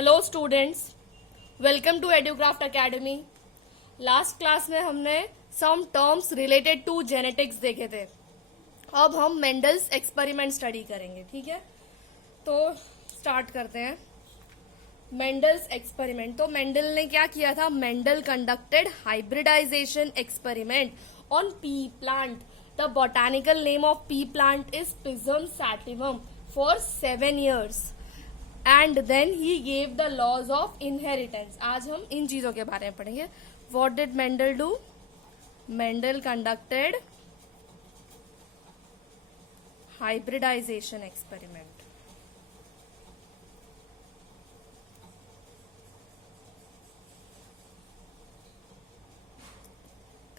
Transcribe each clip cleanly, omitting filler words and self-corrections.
Hello students, welcome to Educraft academy. Last class में हमने some terms related to genetics देखे थे। अब हम मेंडल्स एक्सपेरिमेंट स्टडी करेंगे, ठीक है। तो स्टार्ट करते हैं मेंडल्स एक्सपेरिमेंट। तो मेंडल ने क्या किया था? Mendel conducted hybridisation experiment on pea plant. The botanical name of pea plant is Pisum sativum for 7 years and then he gave the laws of inheritance. आज हम इन चीजों के बारे में पढ़ेंगे। What did Mendel do? Mendel conducted hybridisation experiment.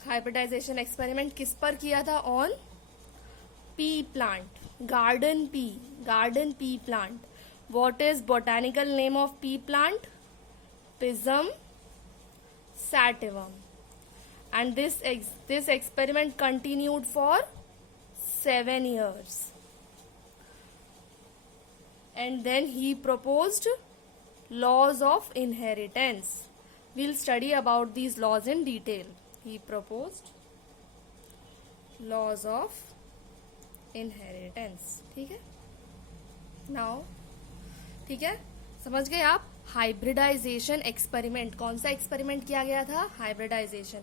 Hybridisation experiment किस पर किया था? On pea plant, garden pea plant. What is botanical name of pea plant? Pisum sativum. And this experiment continued for 7 years. And then he proposed laws of inheritance. We'll study about these laws in detail. He proposed laws of inheritance. ठीक है? Now ठीक है, समझ गए आप? Hybridisation experiment, कौन सा experiment किया गया था? Hybridisation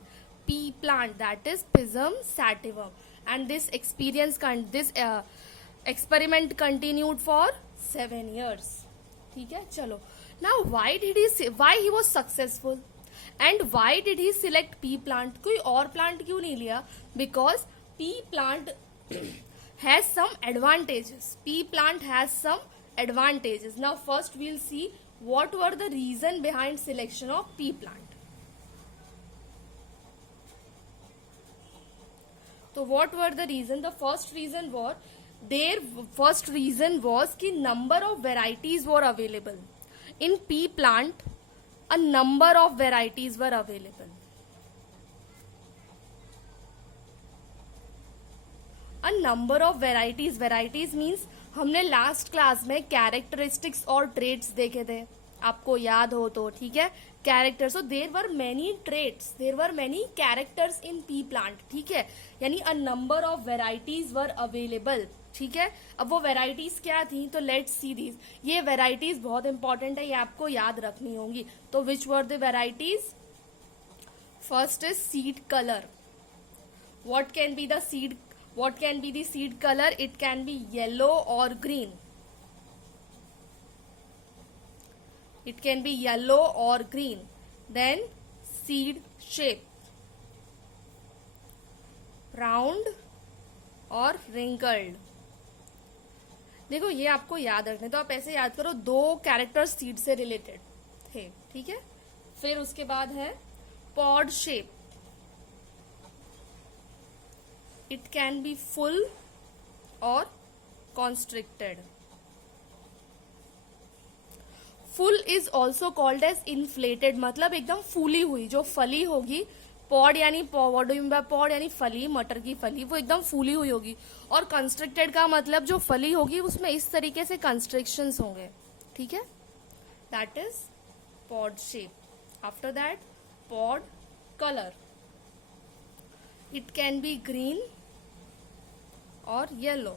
pea plant, that is Pisum sativum. And this experiment continued for 7 years। ठीक है, चलो। Now why he was successful and why did he select pea plant? कोई और प्लांट क्यों नहीं लिया? Because pea plant has some advantages. Pea plant has some advantages. Now first we'll see what were the reason behind selection of pea plant. So what were the reason? The first reason was कि number of varieties were available. In pea plant, a number of varieties were available. A number of varieties means हमने last class में characteristics और traits देखे थे, आपको याद हो तो, ठीक है। Characters, so there were many traits, there were many characters in pea plant, ठीक है। यानी a number of varieties were available, ठीक है। अब वो वेराइटीज क्या थी? तो लेट्स सी दीज। ये वेराइटीज बहुत इंपॉर्टेंट है, ये आपको याद रखनी होंगी। तो which were the varieties? First is seed colour. What can be the seed? What can be the seed color? It can be yellow or green. It can be yellow or green. Then seed shape, round or wrinkled. देखो ये आपको याद रखने, तो आप ऐसे याद करो, 2 कैरेक्टर्स सीड से रिलेटेड थे, ठीक है। फिर उसके बाद है pod shape. It can be full or constricted. Full is also called as inflated, मतलब एकदम फूली हुई, जो फली होगी। पॉड यानी पॉड यानी फली, मटर की फली, वो एकदम फूली हुई होगी। और कंस्ट्रिक्टेड का मतलब जो फली होगी उसमें इस तरीके से कंस्ट्रिक्शंस होंगे, ठीक है। That is pod shape. After that pod colour. It can be green और येलो,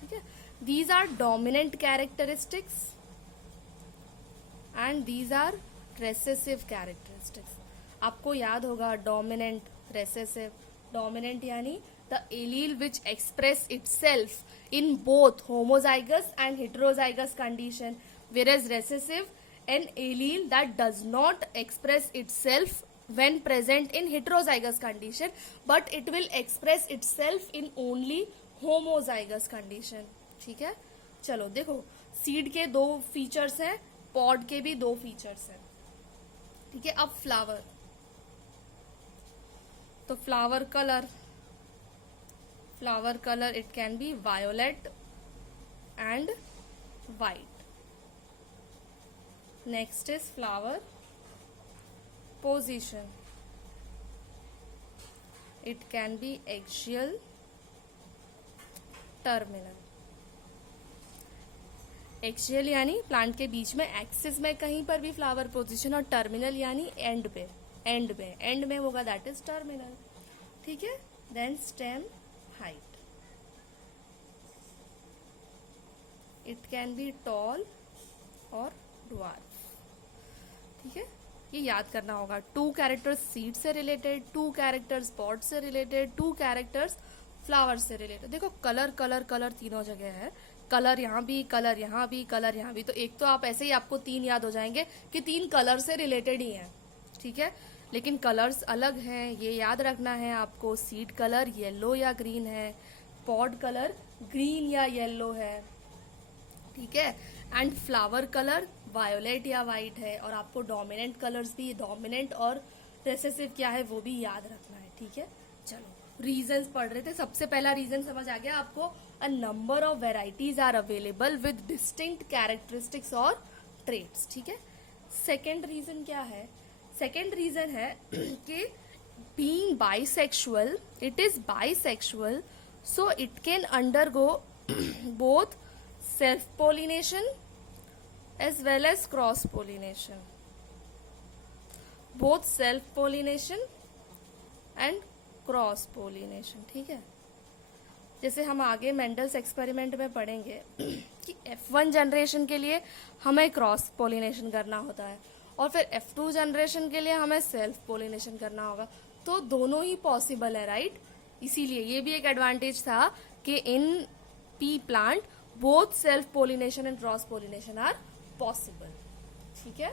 ठीक है। These are dominant characteristics and these are recessive characteristics. आपको याद होगा डोमिनेंट, रेसेसिव। डोमिनेंट यानी the allele which express itself in both homozygous and heterozygous condition, whereas recessive an allele that does not express itself when present in heterozygous condition, but it will express itself in only homozygous condition, ठीक है। चलो देखो, seed के 2 features हैं, pod के भी 2 features हैं, ठीक है। अब फ्लावर, तो flower colour it can be violet and white. Next is flower position. It can be axial, terminal. Axial यानी प्लांट के बीच में, एक्सिस में कहीं पर भी फ्लावर पोजीशन, और टर्मिनल यानी एंड पे, एंड में होगा, दैट इज टर्मिनल। ठीक है। Then stem height, it can be tall और ड्वार्फ। ठीक है, ये याद करना होगा। 2 कैरेक्टर्स सीड से रिलेटेड, 2 कैरेक्टर्स पॉट से रिलेटेड, 2 कैरेक्टर्स फ्लावर से रिलेटेड। देखो कलर कलर कलर तीनों जगह है, कलर यहाँ भी, कलर यहाँ भी, कलर यहाँ भी। तो एक तो आप ऐसे ही आपको 3 याद हो जाएंगे कि 3 कलर से रिलेटेड ही हैं। ठीक है, लेकिन कलर्स अलग हैं, ये याद रखना है आपको। सीड कलर येलो या ग्रीन है, पॉट कलर ग्रीन या येलो है। ठीक है, एंड फ्लावर कलर वायोलेट या वाइट है। और आपको डोमिनेंट कलर्स भी, डोमिनेंट और रेसेसिव क्या है वो भी याद रखना है। ठीक है, चलो रीजंस पढ़ रहे थे। सबसे पहला रीजन समझ आ गया आपको, a number of varieties are available with distinct characteristics और ट्रेट्स। ठीक है, सेकेंड रीजन क्या है? सेकेंड रीजन है कि being bisexual, it is bisexual, so it can undergo both self pollination as well as cross pollination, both self pollination and cross pollination। ठीक है, जैसे हम आगे मेंडल्स एक्सपेरिमेंट में पढ़ेंगे कि F1 जनरेशन के लिए हमें क्रॉस पोलिनेशन करना होता है और फिर F2 जनरेशन के लिए हमें सेल्फ पोलिनेशन करना होगा। तो दोनों ही पॉसिबल है, राइट? इसीलिए ये भी एक एडवांटेज था कि in pea plant both self pollination and cross pollination are possible. ठीक है,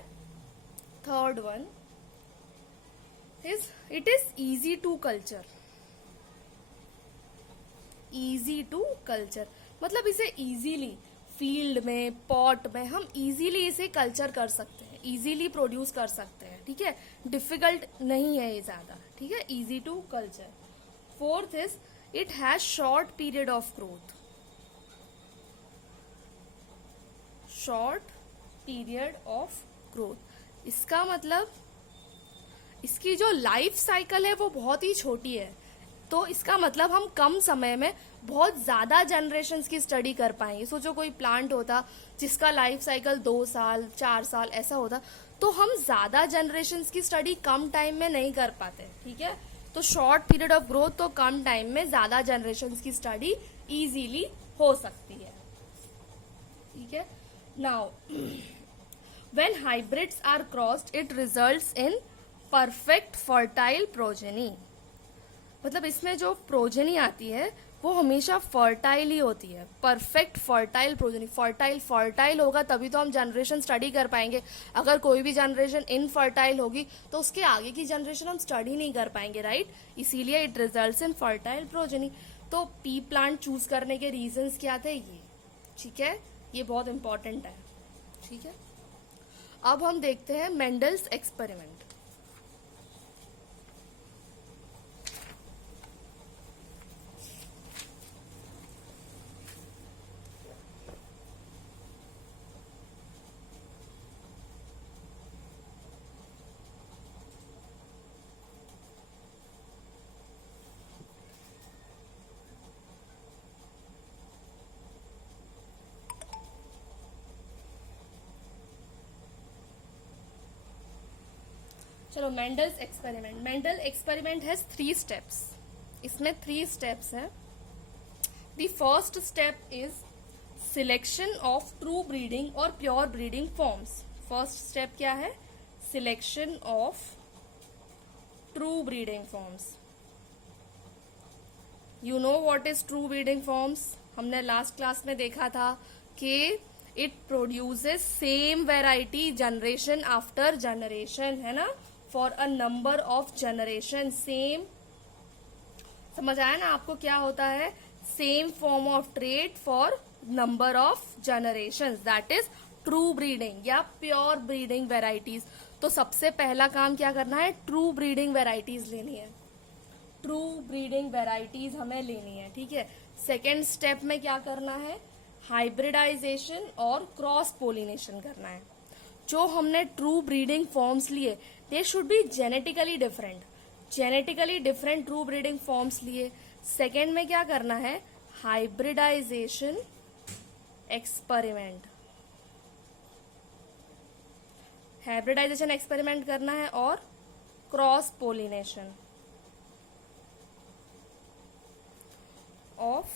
third one is it is easy to culture. Easy to culture मतलब इसे इजीली फील्ड में, पॉट में हम इजीली इसे कल्चर कर सकते हैं, इजीली प्रोड्यूस कर सकते हैं। ठीक है, डिफिकल्ट नहीं है ये ज्यादा। ठीक है, easy to culture. Fourth is it has short period of growth, short period of growth. इसका मतलब इसकी जो लाइफ साइकिल है वो बहुत ही छोटी है। तो इसका मतलब हम कम समय में बहुत ज्यादा जनरेशन्स की स्टडी कर पाएंगे। सोचो कोई प्लांट होता जिसका लाइफ साइकिल 2 साल 4 साल ऐसा होता, तो हम ज्यादा जनरेशन्स की स्टडी कम टाइम में नहीं कर पाते। ठीक है, तो शॉर्ट पीरियड ऑफ ग्रोथ, तो कम टाइम में ज्यादा जनरेशन्स की स्टडी इजीली हो सकती है। ठीक है, now when hybrids are crossed it results in perfect fertile progeny। मतलब इसमें जो प्रोजेनी आती है वो हमेशा फर्टाइल ही होती है, परफेक्ट फर्टाइल प्रोजेनी। फर्टाइल होगा तभी तो हम जनरेशन स्टडी कर पाएंगे। अगर कोई भी जनरेशन इनफर्टाइल होगी तो उसके आगे की जनरेशन हम स्टडी नहीं कर पाएंगे, राइट? इसीलिए it results in fertile progeny. तो पी प्लांट चूज करने के रीजंस क्या थे ये? ठीक है, ये बहुत इंपॉर्टेंट है। ठीक है, अब हम देखते हैं मेंडल्स एक्सपेरिमेंट। चलो Mendel's experiment. Mendel experiment has 3 steps. इसमें 3 स्टेप्स हैं। The first step is selection of true breeding और pure breeding forms. First step क्या है? Selection of true breeding forms. You know what is true breeding forms? हमने last class में देखा था कि it produces same variety generation after generation, है ना, for a number of generation. Same, समझ आया ना आपको क्या होता है? Same form of trait for number of generation, that is true breeding या प्योर ब्रीडिंग वेराइटीज। तो सबसे पहला काम क्या करना है? ट्रू ब्रीडिंग वेराइटीज लेनी है। ट्रू ब्रीडिंग वेराइटीज हमें लेनी है। ठीक है, सेकेंड स्टेप में क्या करना है? हाइब्रिडाइजेशन और क्रॉस पोलिनेशन करना है। जो हमने ट्रू ब्रीडिंग फॉर्म्स लिए they should be genetically different. Genetically different true breeding forms लिए। सेकेंड में क्या करना है? Hybridisation experiment. हाइब्रिडाइजेशन एक्सपेरिमेंट करना है और cross pollination of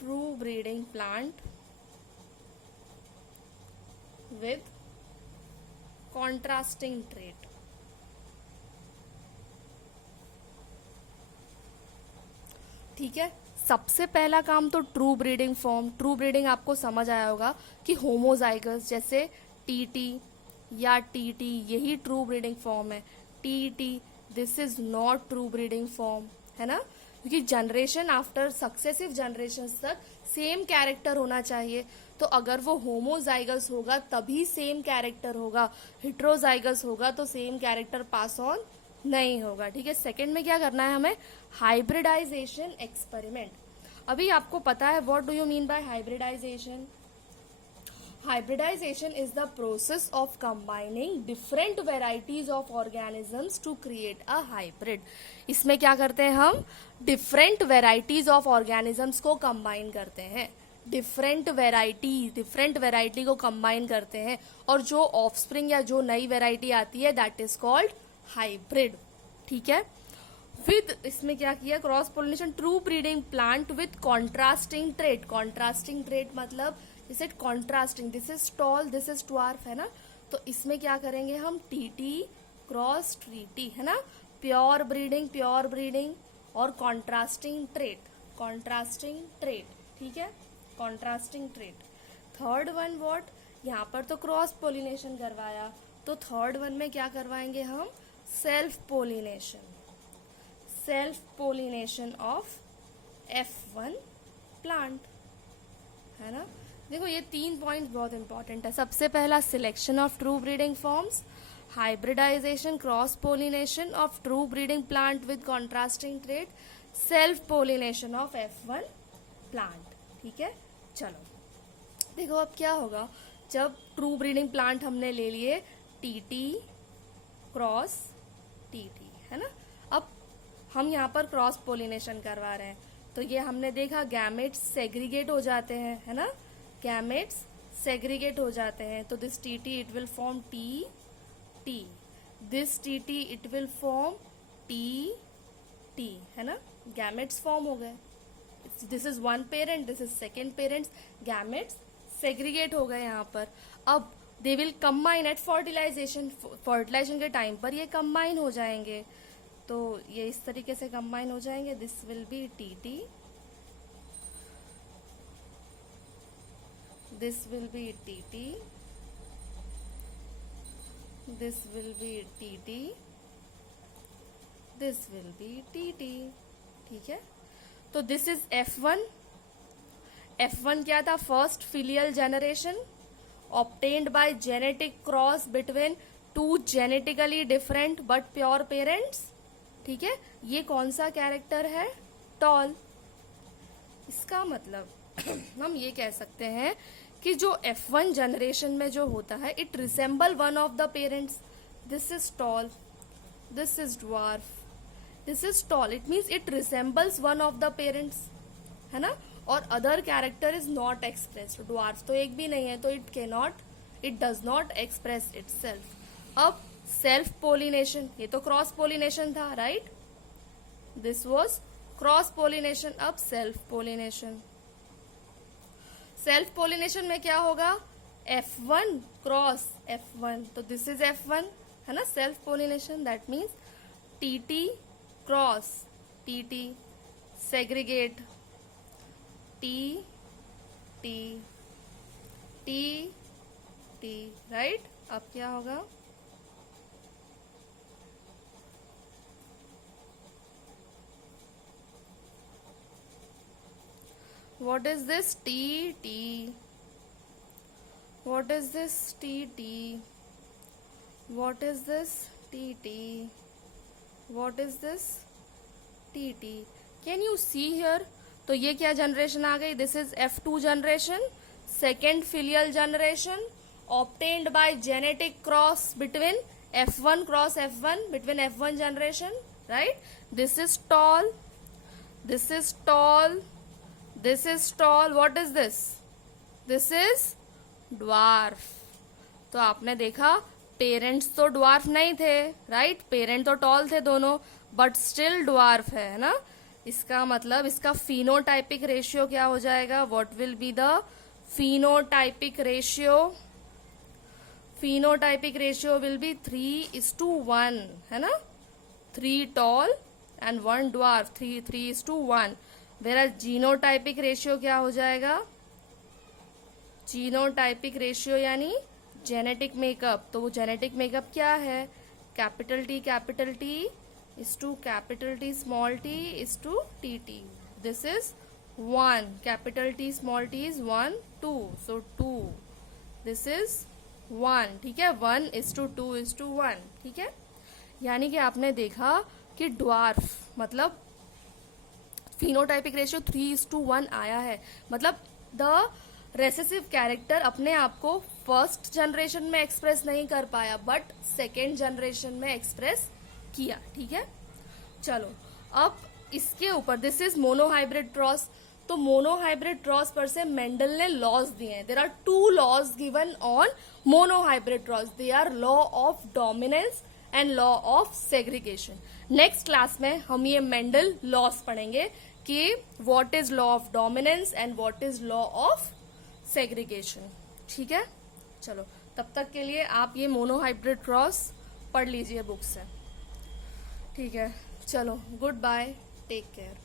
true breeding plant with contrasting trait. ठीक है, सबसे पहला काम तो true breeding form. True breeding आपको समझ आया होगा कि होमोजाइगस जैसे टीटी या टीटी, यही ट्रू ब्रीडिंग फॉर्म है। TT, this is not true breeding form, है ना, क्योंकि जनरेशन आफ्टर सक्सेसिव जनरेशन तक सेम कैरेक्टर होना चाहिए। तो अगर वो होमोजाइगस होगा तभी सेम कैरेक्टर होगा, हेट्रोजाइगस होगा तो सेम कैरेक्टर पास ऑन नहीं होगा। ठीक है, सेकंड में क्या करना है हमें, हाइब्रिडाइजेशन एक्सपेरिमेंट। अभी आपको पता है what do you mean by hybridization? Hybridization is the process of combining different varieties of organisms to create a hybrid. इसमें क्या करते हैं हम, different varieties of organisms को combine करते हैं, different variety को combine करते हैं, और जो offspring या जो नई variety आती है that is called hybrid। ठीक है, विद इसमें क्या किया, cross pollination, true breeding plant with contrasting trait. Contrasting trait मतलब जैसे contrasting, this is tall, this is dwarf, है ना, तो इसमें क्या करेंगे हम, टीटी क्रॉस टीटी, है ना, प्योर ब्रीडिंग और कॉन्ट्रास्टिंग ट्रेट। ठीक है, contrasting trait. Third one what, यहाँ पर तो क्रॉस पोलिनेशन करवाया, तो थर्ड वन में क्या करवाएंगे हम, self pollination of F1 plant, है ना। देखो ये 3 पॉइंट बहुत इंपॉर्टेंट है। सबसे पहला selection of true breeding forms, hybridization, cross pollination of true breeding plant with contrasting trait, self pollination of F1 plant. ठीक है, चलो देखो अब क्या होगा, जब ट्रू ब्रीडिंग प्लांट हमने ले लिए टीटी क्रॉस टीटी, है ना, अब हम यहाँ पर क्रॉस पोलिनेशन करवा रहे हैं, तो ये हमने देखा गैमेट्स सेग्रीगेट हो जाते हैं, है ना, गैमेट्स सेग्रीगेट हो जाते हैं, तो this TT it will form T, this TT it will form T, है ना, गैमेट्स फॉर्म हो गए। This is one parent, this is second parents, gametes segregate हो गए यहाँ पर। अब they will combine at fertilization के टाइम पर ये कंबाइन हो जाएंगे, तो ये इस तरीके से कंबाइन हो जाएंगे, this will be TT, this will be TT, this will be TT, this will be TT. ठीक है, तो दिस इज F1 क्या था, first filial generation obtained by genetic cross between two genetically different but pure parents। ठीक है, ये कौन सा कैरेक्टर है, टॉल। इसका मतलब हम ये कह सकते हैं कि जो F1 जनरेशन में जो होता है, it resemble one of the parents, this is tall, this is dwarf, this is tall, it means it resembles one of the parents, है ना, और other character is not expressed, dwarf तो एक भी नहीं है, तो it does not express itself. अब सेल्फ पोलिनेशन, ये तो क्रॉस पोलिनेशन था, right, this was cross pollination. अब सेल्फ पोलिनेशन में क्या होगा, F1 क्रॉस F1, तो दिस इज F1, है ना, self pollination, that means TT cross TT segregate T, right. अब क्या होगा, what is this TT, what is this TT, what is this TT, what is this TT, can you see here? तो ये क्या generation आ गई, this is F2 generation, second filial generation obtained by genetic cross between F1 cross F1 between F1 generation, right. This is tall, this is tall, this is tall, what is this, this is dwarf. तो आपने देखा parents तो dwarf नहीं थे, right, parent तो toll थे दोनों, but still dwarf है ना। इसका मतलब इसका फिनोटाइपिक रेशियो क्या हो जाएगा, what will be the phenotypic ratio, phenotypic ratio will be 3:1, है ना, 3 tall and 1 dwarf, 3:1। Where genotypic ratio क्या हो जाएगा, जीनोटाइपिक रेशियो यानी जेनेटिक मेकअप। तो वो जेनेटिक मेकअप क्या है, capital T is to capital T small t is to TT. This is 1. Capital T small t is 1, 2. So 2. This is 1. ठीक है, 1 is to 2 is to 1. ठीक है, यानी कि आपने देखा कि ड्वार्फ मतलब फिनोटाइपिक रेशियो 3:1 आया है। मतलब द रेसेसिव कैरेक्टर अपने आप को फर्स्ट जनरेशन में एक्सप्रेस नहीं कर पाया, बट सेकेंड जनरेशन में एक्सप्रेस किया। ठीक है, चलो अब इसके ऊपर दिस इज मोनोहाइब्रिड क्रॉस। तो मोनोहाइब्रिड क्रॉस पर से मेंडल ने लॉज दिए हैं। There are 2 laws given on monohybrid cross. They are law of dominance and law of segregation. Next class में हम ये मेंडल लॉज पढ़ेंगे कि what is law of dominance and what is law of segregation. ठीक है, चलो तब तक के लिए आप ये मोनोहाइब्रिड क्रॉस पढ़ लीजिए बुक से। ठीक है, चलो गुड बाय, टेक केयर।